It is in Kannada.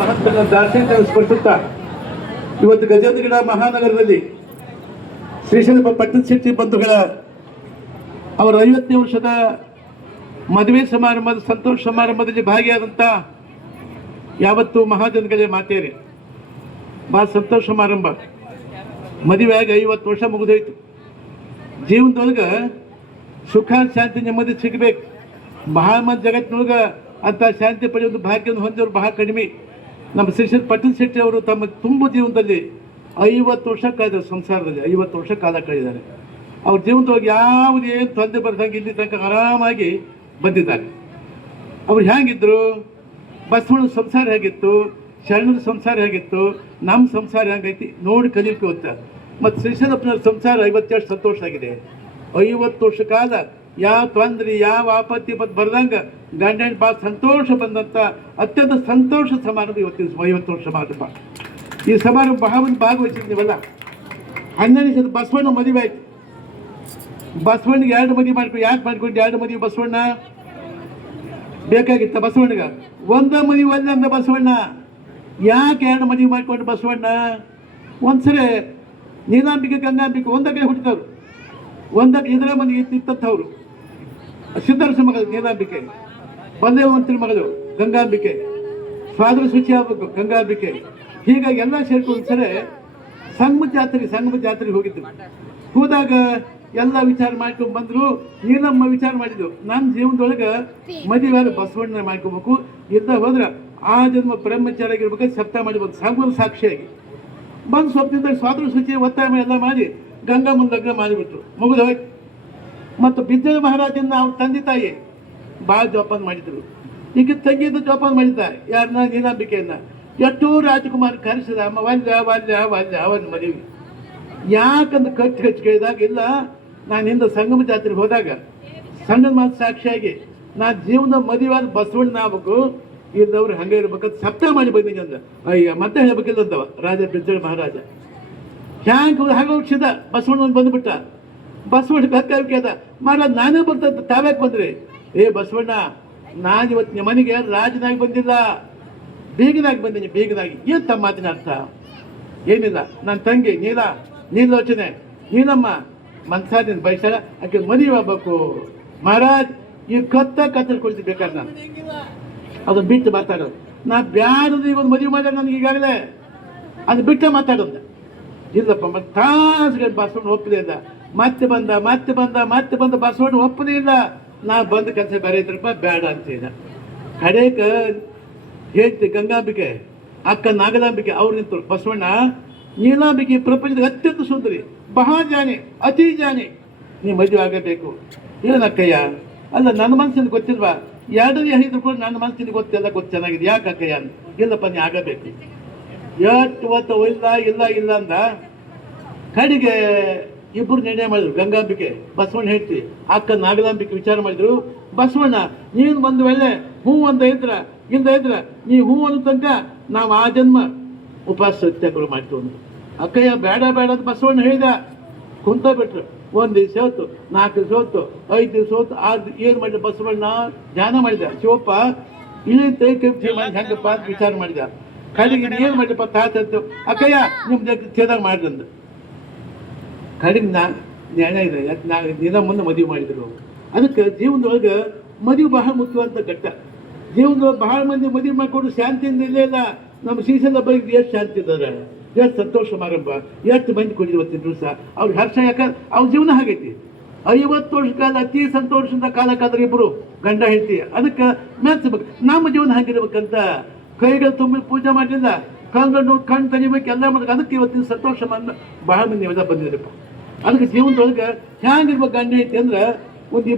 ಮಹತ್ವದ ದಾರ್ಶನಿಕ ಸ್ಪರ್ಶುತ್ತಾ ಇವತ್ತು ಗಜೇಂದ್ರಗಡ ಮಹಾನಗರದಲ್ಲಿ ಶ್ರೀಶೈಲ ಪಟ್ಟಣ ಶೆಟ್ಟಿ ಬಂಧುಗಳ ಅವರ 50ನೇ ವರ್ಷದ ಮದುವೆ ಸಮಾರಂಭದ ಸಂತೋಷ ಸಮಾರಂಭದಲ್ಲಿ ಭಾಗಿಯಾದಂಥ ಯಾವತ್ತು ಮಹಾಜನಗಳಿಗೆ ಮಾತೇರಿ ಭಾಳ ಸಂತೋಷ ಸಮಾರಂಭ. ಮದುವೆಯಾಗಿ 50 ವರ್ಷ ಮುಗಿದೋಯ್ತು. ಜೀವನದೊಳಗೆ ಸುಖ ಶಾಂತಿ ನೆಮ್ಮದಿ ಸಿಗಬೇಕು. ಬಹಳ ಮಂದಿ ಜಗತ್ತಿನೊಳಗೆ ಅಂಥ ಶಾಂತಿ ಪಡೆಯೋದು ಭಾಗ್ಯವನ್ನು ಹೊಂದಿರೋರು ಬಹಳ ಕಡಿಮೆ. ನಮ್ಮ ಶ್ರೀಶೈಲ ಪಟ್ಟಣ ಶೆಟ್ಟಿ ಅವರು ತಮ್ಮ ತುಂಬ ಜೀವನದಲ್ಲಿ 50 ವರ್ಷ ಕಳೆದ ಸಂಸಾರದಲ್ಲಿ 50 ವರ್ಷ ಕಾಲ ಕಳೆದಿದ್ದಾರೆ. ಅವ್ರ ಜೀವನದೊಳಗೆ ಯಾವುದೇನು ತೊಂದರೆ ಬರ್ದಂಗೆ ಇಲ್ಲಿ ತನಕ ಆರಾಮಾಗಿ ಬಂದಿದ್ದಾರೆ. ಅವ್ರು ಹೇಗಿದ್ರು, ಬಸವಣ್ಣ ಸಂಸಾರ ಹೇಗಿತ್ತು, ಶರಣರ ಸಂಸಾರ ಹೇಗಿತ್ತು, ನಮ್ಮ ಸಂಸಾರ ಹೇಗೈತಿ ನೋಡಿ ಕಲಿಯಕ್ಕೆ ಹೋಗ್ತಾ. ಮತ್ತು ಶ್ರೀಶೈಲಪ್ಪನವ್ರ ಸಂಸಾರ 50 ವರ್ಷ ಸಂತೋಷ ಆಗಿದೆ. 50 ವರ್ಷ ಕಾಲ ಯಾವ ತೊಂದರೆ ಯಾವ ಆಪತ್ತಿ ಬರ್ದಂಗೆ ಗಂಡ ಭಾಳ ಸಂತೋಷ ಬಂದಂಥ ಅತ್ಯಂತ ಸಂತೋಷ ಸಮಾರಂಭ ಇವತ್ತಿನ 50 ವರ್ಷ ಸಮಾರಂಭ. ಈ ಸಮಾರಂಭ ಬಹಳ ಮಂದಿ ಭಾಗವಹಿಸಿದ್ದೀವಲ್ಲ. 12ನೇ ಸಲ ಬಸವಣ್ಣ ಮದುವೆ ಆಯ್ತು. ಬಸವಣ್ಣಿಗೆ 2 ಮದುವೆ ಮಾಡ್ಕೊಂಡು ಯಾಕೆ ಮಾಡ್ಕೊಂಡು 2 ಮದುವೆ ಬಸವಣ್ಣ ಬೇಕಾಗಿತ್ತ? ಬಸವಣ್ಣಗ ಒಂದ ಮದುವೆ ಒಂದಂದ ಬಸವಣ್ಣ ಯಾಕೆ 2 ಮದುವೆ ಮಾಡ್ಕೊಂಡು ಬಸವಣ್ಣ? ಒಂದ್ಸರಿ ನೀಲಾಂಬಿಕೆ ಗಂಗಾಂಬಿಕೆ ಒಂದ ಕಡೆ ಹುಟ್ಟಿದವರು, ಒಂದಕ್ಕೆ ಇದರ ಮನೆ ಇತ್ತವರು. ಸಿದ್ಧರ್ಷ ಮಗಳು ನೀಲಾಂಬಿಕೆ, ಬಲದೇವಂತರ ಮಗಳು ಗಂಗಾಂಬಿಕೆ, ಸ್ವಾದ್ರ ಶುಚಿ ಆಗಬೇಕು ಗಂಗಾಂಬಿಕೆ. ಹೀಗಾಗಿ ಎಲ್ಲ ಸೇರ್ಕೊಂಡು ಸರಿ ಸಂಗಮ ಜಾತ್ರೆಗೆ ಹೋಗಿದ್ರು. ಹೋದಾಗ ಎಲ್ಲ ವಿಚಾರ ಮಾಡ್ಕೊಂಡು ಬಂದರು. ನೀಲಮ್ಮ ವಿಚಾರ ಮಾಡಿದ್ರು, ನನ್ನ ಜೀವನದೊಳಗೆ ಮದುವೆ ಬಸವಣ್ಣ ಮಾಡ್ಕೋಬೇಕು, ಇದ್ದ ಹೋದ್ರೆ ಆ ಜನ್ಮ ಬ್ರಹ್ಮಚಾರ ಆಗಿರ್ಬೇಕು, ಸಪ್ತ ಮಾಡಿರ್ಬೇಕು, ಸಂಗಮ ಸಾಕ್ಷಿಯಾಗಿ ಬಂದು ಸ್ವಪ್ನದಾಗ ಸ್ವಾದ್ರ ಶುಚಿ ಒತ್ತಾಯ ಎಲ್ಲ ಮಾಡಿ ಗಂಗಮ್ಮನ ಲಗ್ನ ಮಾಡಿಬಿಟ್ರು. ಮುಗಿದು ಹೋಯ್ತು. ಮತ್ತು ಬಿಜ್ಜಳ ಮಹಾರಾಜನ ಅವ್ರ ತಂದೆ ತಾಯಿ ಭಾಳ ಜೋಪಾನ ಮಾಡಿದ್ರು. ಈಗ ತಂಗಿದ್ದು ಜೋಪಾನ ಮಾಡಿದ್ದಾರೆ. ಯಾರನ್ನ? ನೀಲಾಂಬಿಕೆಯನ್ನ. ಎಷ್ಟೋ ರಾಜಕುಮಾರ್ ಕರೆಸಿದ ಅಮ್ಮ ವಾಲ್ಯ ಅವನ ಮದುವೆ ಯಾಕಂದ್ರೆ ಕಚ್ಚಿ ಕೇಳಿದಾಗ ಇಲ್ಲ, ನಾನು ಹಿಂದೆ ಸಂಗಮ ಜಾತ್ರೆಗೆ ಹೋದಾಗ ಸಂಗಮ ಮಾತು ಸಾಕ್ಷಿಯಾಗಿ ನಾನು ಜೀವನ ಮದುವೆಯಾದ ಬಸವಣ್ಣ ಆಗ್ಬೇಕು, ಇಲ್ಲದವ್ರು ಹಂಗೆ ಇರ್ಬೇಕಂತ ಸಪ್ತ ಮಾಡಿ ಬಂದೀನಿ ಅಂದ. ಅಯ್ಯ ಮತ್ತೆ ಹೇಳ್ಬೇಕಿಲ್ಲ ಅಂತವ ರಾಜ ಬಿಜ್ಜಳ ಮಹಾರಾಜ. ಹ್ಯಾಂಗ ಹಾಗೆ ಹುಡ್ಸಿದ ಬಸವಣ್ಣ ಬಂದ್ಬಿಟ್ಟ. ಬಸವಣ್ಣ ಕರ್ಕಾದ ಮಹಾರಾಜ್ ನಾನೇ ಬರ್ತಂತ ತಾವ್ಯಾಕೆ ಬಂದ್ರಿ? ಏ ಬಸವಣ್ಣ, ನಾನು ಇವತ್ತು ನಿಮ್ಮ ಮನೆಗೆ ರಾಜನಾಗಿ ಬಂದಿಲ್ಲ, ಬೀಗನಾಗಿ ಬಂದೀನಿ, ಬೀಗನಾಗಿ. ಏನು ತಮ್ಮ ಮಾತಿನ ಅರ್ಥ? ಏನಿಲ್ಲ, ನನ್ನ ತಂಗಿ ನೀಲೋಚನೆ ನೀನಮ್ಮ ಮನ್ಸಾದಿನ ಬಯಸಾರ ಆಕೆ ಮದುವೆ ಆಗ್ಬೇಕು ಮಹಾರಾಜ್. ಈ ಕತ್ತಲು ಕೊಡ್ತೀವಿ ಬೇಕಾದ್ರೆ ನಾನು ಅದು ಬಿಟ್ಟು ಮಾತಾಡೋದು. ನಾ ಬ್ಯಾಡದು ಈಗ ಒಂದು ಮದುವೆ ಮಾಡ್ಯಾರ ನನಗೆ ಈಗಾಗಲೇ, ಅದು ಬಿಟ್ಟೆ ಮಾತಾಡೋದು. ಇಲ್ಲಪ್ಪ ಮತ್ತೆ ತಾಸ್ಗೆ ಬಸವಣ್ಣ ಒಪ್ಪದೇ ಇಲ್ಲ. ಮತ್ತೆ ಬಂದ ಬಸವಣ್ಣ ಒಪ್ಪದೇ ಇಲ್ಲ. ನಾ ಬಂದ ಕೆಲಸ ಬೇರೆ ಇದ್ರಪ್ಪ ಬೇಡ ಅಂತೀನ. ಕಡೆಕ ಹೇಳ್ತಿ ಗಂಗಾಂಬಿಕೆ ಅಕ್ಕ ನಾಗಲಾಂಬಿಕೆ ಅವ್ರು ನಿಂತರು. ಬಸವಣ್ಣ ನೀಲಾಂಬಿಕೆ ಪ್ರಪಂಚದ ಅತ್ಯಂತ ಸುಂದರಿ, ಬಹಳ ಜಾಣೆ, ಅತಿ ಜಾಣೆ, ನೀ ಮದುವೆ ಆಗಬೇಕು. ಏನಕ್ಕಯ್ಯ? ಅಲ್ಲ ನನ್ನ ಮನಸ್ಸಿನ ಗೊತ್ತಿಲ್ವಾ? 2 ಹೇಳಿದ್ರು ಕೂಡ ನನ್ನ ಮನಸ್ಸಿನ ಗೊತ್ತಿಲ್ಲ, ಚೆನ್ನಾಗಿದೆ. ಯಾಕೆ ಅಕ್ಕಯ್ಯ? ಇಲ್ಲಪ್ಪ ನೀ ಆಗಬೇಕು. ಎಷ್ಟು ಇಲ್ಲ ಅಂದ. ಕಡೆಗೆ ಇಬ್ಬರು ನಿರ್ಣಯ ಮಾಡಿದ್ರು. ಗಂಗಾಂಬಿಕೆ ಬಸವಣ್ಣ ಹೇಳ್ತಿ, ಅಕ್ಕ ನಾಗಲಾಂಬಿಕೆ ವಿಚಾರ ಮಾಡಿದ್ರು. ಬಸವಣ್ಣ ನೀನು ಬಂದು ಒಳ್ಳೆ ಹೂ ಅಂತ ಇದ್ರ ನೀ ಹೂ ಅನ್ನೋ ತನಕ ನಾವು ಆ ಜನ್ಮ ಉಪವಾಸ ಸತ್ಯಾಗ್ರಹ ಮಾಡ್ತೀವಿ ಅಂದ್ರು. ಅಕ್ಕಯ್ಯ ಬೇಡ ಅಂತ ಬಸವಣ್ಣ ಹೇಳಿದ. ಕುಂತ ಬಿಟ್ರು. 1 ದಿವಸ ಹೋತು, 4 ದಿವಸ ಹೋತು, 5 ದಿವಸ ಹೋತು, 6 ಏನು ಮಾಡಿದ ಬಸವಣ್ಣ? ಧ್ಯಾನ ಮಾಡಿದ. ಶಿವಪ್ಪ ಇಲ್ಲಿ ಹೆಂಗಪ್ಪ ಅಂತ ವಿಚಾರ ಮಾಡಿದ. ಕಡೆಗೆ ಏನು ಮಾಡಿದಪ್ಪ ತಾತಂತು. ಅಕ್ಕಯ್ಯ ನಿಮ್ದು ಛೇದಾಗ ಮಾಡಿದಂದು. ಕಡೆಗೆ ನ್ಯಾಯ ಇದೆ. ಯಾಕೆ ದಿನ ಮುಂದೆ ಮದುವೆ ಮಾಡಿದ್ರು. ಅದಕ್ಕೆ ಜೀವನದೊಳಗೆ ಮದುವೆ ಬಹಳ ಮುಖ್ಯವಾದ ಘಟ್ಟ. ಜೀವನದೊಳಗೆ ಬಹಳ ಮಂದಿ ಮದುವೆ ಮಾಡಿಕೊಂಡು ಶಾಂತಿಯಿಂದ ಇಲ್ಲೇ ಇಲ್ಲ. ನಮ್ಮ ಶ್ರೀಶೈಲ ಬಗ್ಗೆ ಎಷ್ಟು ಶಾಂತಿ ಇದ್ದಾರೆ, ಎಷ್ಟು ಸಂತೋಷ ಸಮಾರಂಭ, ಎಷ್ಟು ಮಂದಿ ಕೊಟ್ಟಿದ್ರು ಇವತ್ತಿನ ದಿವಸ. ಅವ್ರಿಗೆ ಹರ್ಷ. ಯಾಕಂದ್ರೆ ಅವ್ರ ಜೀವನ ಹಾಗೈತಿ. 50 ವರ್ಷ ಕಾಲ ಅತಿ ಸಂತೋಷದಿಂದ ಕಾಲಕ್ಕಾದ್ರೆ ಇಬ್ಬರು ಗಂಡ ಹೇಳ್ತಿ. ಅದಕ್ಕೆ ಮೆಚ್ಚಬೇಕು. ನಮ್ಮ ಜೀವನ ಹಾಗಿರ್ಬೇಕಂತ ಕೈಗಳು ತುಂಬಿ ಪೂಜೆ ಮಾಡಲಿಲ್ಲ, ಕಣ್ಣು ತೆಗಿಬೇಕು, ಎಲ್ಲ ಮಾಡ್ಬೇಕು. ಅದಕ್ಕೆ ಇವತ್ತಿನ ಸಂತೋಷ ಬಹಳ ಮಂದಿ ಎಲ್ಲ ಬಂದಿದ್ರಪ್ಪ. ಅದಕ್ಕೆ ಜೀವನದೊಳಗೆ ಹ್ಯಾಂಗಿರ್ಬೇಕು ಗಂಡ ಐತಿ ಅಂದ್ರೆ ಒಂದು